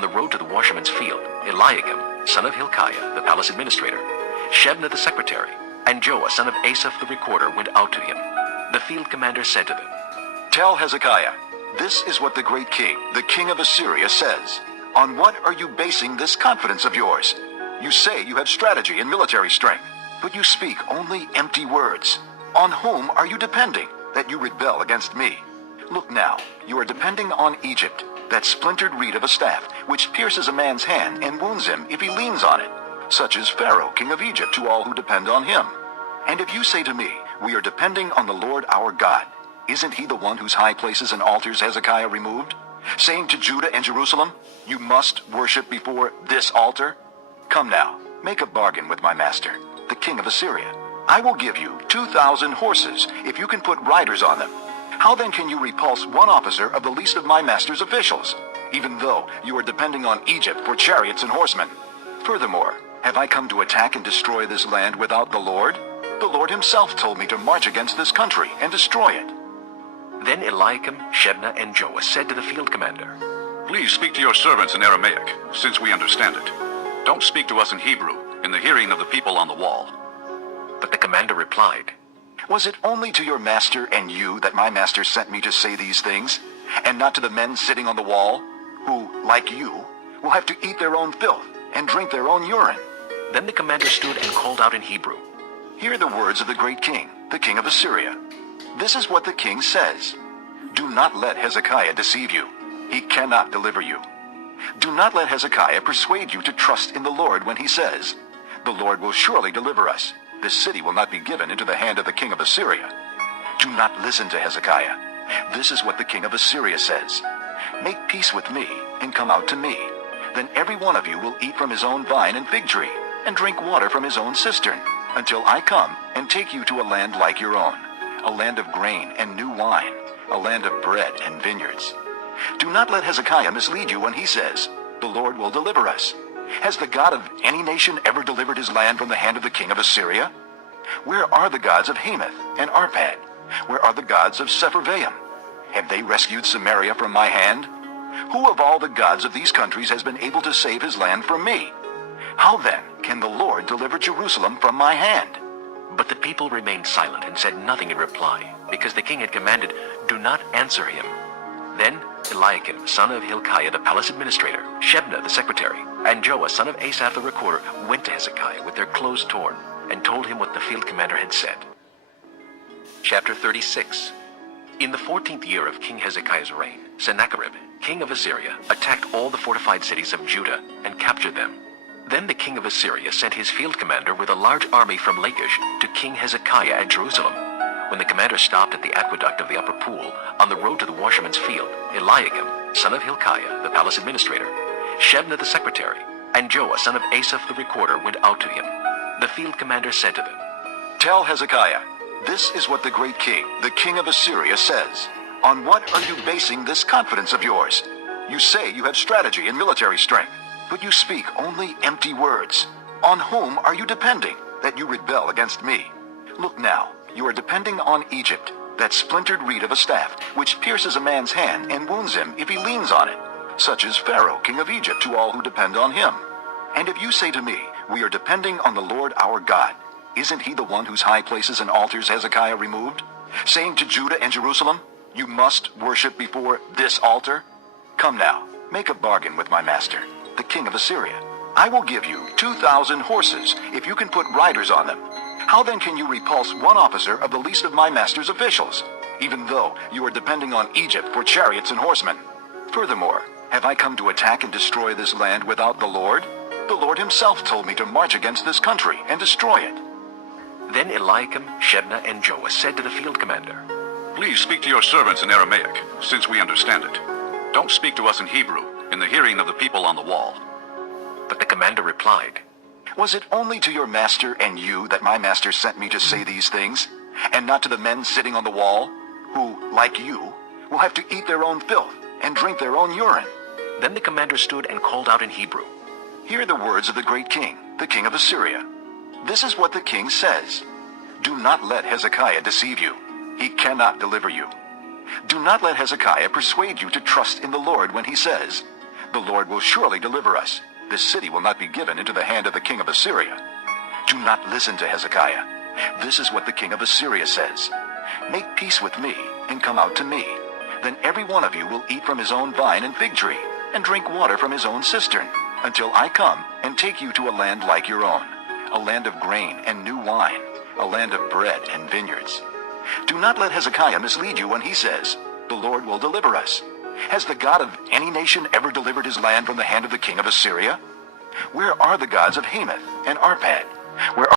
On the road to the washerman's field, Eliakim, son of Hilkiah, the palace administrator, Shebna the secretary, and Joah, son of Asaph the recorder, went out to him. The field commander said to them, "Tell Hezekiah, this is what the great king, the king of Assyria, says. On what are you basing this confidence of yours? You say you have strategy and military strength, but you speak only empty words. On whom are you depending that you rebel against me? Look now, you are depending on Egypt, that splintered reed of a staff, which pierces a man's hand and wounds him if he leans on it. Such is Pharaoh, king of Egypt, to all who depend on him. And if you say to me, we are depending on the Lord our God, isn't he the one whose high places and altars Hezekiah removed? Saying to Judah and Jerusalem, you must worship before this altar? Come now, make a bargain with my master, the king of Assyria. I will give you 2,000 horses if you can put riders on them. How then can you repulse one officer of the least of my master's officials, even though you are depending on Egypt for chariots and horsemen? Furthermore, have I come to attack and destroy this land without the Lord? The Lord himself told me to march against this country and destroy it." Then Eliakim, Shebna, and Joah said to the field commander, "Please speak to your servants in Aramaic, since we understand it. Don't speak to us in Hebrew, in the hearing of the people on the wall." But the commander replied, "Was it only to your master and you that my master sent me to say these things, and not to the men sitting on the wall, who, like you, will have to eat their own filth and drink their own urine?" Then the commander stood and called out in Hebrew, "Hear the words of the great king, the king of Assyria. This is what the king says. Do not let Hezekiah deceive you. He cannot deliver you. Do not let Hezekiah persuade you to trust in the Lord when he says, the Lord will surely deliver us. This city will not be given into the hand of the king of Assyria. Do not listen to Hezekiah. This is what the king of Assyria says. Make peace with me and come out to me. Then every one of you will eat from his own vine and fig tree, and drink water from his own cistern, until I come and take you to a land like your own, a land of grain and new wine, a land of bread and vineyards. Do not let Hezekiah mislead you when he says, the Lord will deliver us. Has the God of any nation ever delivered his land from the hand of the king of Assyria? Where are the gods of Hamath and Arpad? Where are the gods of Sepharvaim? Have they rescued Samaria from my hand? Who of all the gods of these countries has been able to save his land from me? How then can the Lord deliver Jerusalem from my hand?" But the people remained silent and said nothing in reply, because the king had commanded, "Do not answer him." Then Eliakim, son of Hilkiah, the palace administrator, Shebna, the secretary, and Joah, son of Asaph, the recorder, went to Hezekiah with their clothes torn, and told him what the field commander had said. Chapter 36. In the 14th year of King Hezekiah's reign, Sennacherib, king of Assyria, attacked all the fortified cities of Judah and captured them. Then the king of Assyria sent his field commander with a large army from Lachish to King Hezekiah at Jerusalem. When the commander stopped at the aqueduct of the upper pool, on the road to the washerman's field, Eliakim, son of Hilkiah, the palace administrator, Shebna the secretary, and Joah, son of Asaph the recorder, went out to him. The field commander said to them, "Tell Hezekiah, this is what the great king, the king of Assyria, says. On what are you basing this confidence of yours? You say you have strategy and military strength, but you speak only empty words. On whom are you depending that you rebel against me? Look now, you are depending on Egypt, that splintered reed of a staff, which pierces a man's hand and wounds him if he leans on it. Such is Pharaoh, king of Egypt, to all who depend on him. And if you say to me, we are depending on the Lord our God, isn't he the one whose high places and altars Hezekiah removed? Saying to Judah and Jerusalem, you must worship before this altar? Come now, make a bargain with my master, the king of Assyria. I will give you 2,000 horses if you can put riders on them. How then can you repulse one officer of the least of my master's officials, even though you are depending on Egypt for chariots and horsemen? Furthermore, have I come to attack and destroy this land without the Lord? The Lord himself told me to march against this country and destroy it." Then Eliakim, Shebna, and Joah said to the field commander, "Please speak to your servants in Aramaic, since we understand it. Don't speak to us in Hebrew, in the hearing of the people on the wall." But the commander replied, "Was it only to your master and you that my master sent me to say these things, and not to the men sitting on the wall, who, like you, will have to eat their own filth and drink their own urine?" Then the commander stood and called out in Hebrew, "Hear the words of the great king, the king of Assyria. This is what the king says. Do not let Hezekiah deceive you. He cannot deliver you. Do not let Hezekiah persuade you to trust in the Lord when he says, The Lord will surely deliver us. This city will not be given into the hand of the king of Assyria. Do not listen to Hezekiah. This is what the king of Assyria says. Make peace with me and come out to me. Then every one of you will eat from his own vine and fig tree, and drink water from his own cistern, until I come and take you to a land like your own, a land of grain and new wine, a land of bread and vineyards. Do not let Hezekiah mislead you when he says, the Lord will deliver us. Has the God of any nation ever delivered his land from the hand of the king of Assyria? Where are the gods of Hamath and Arpad? Where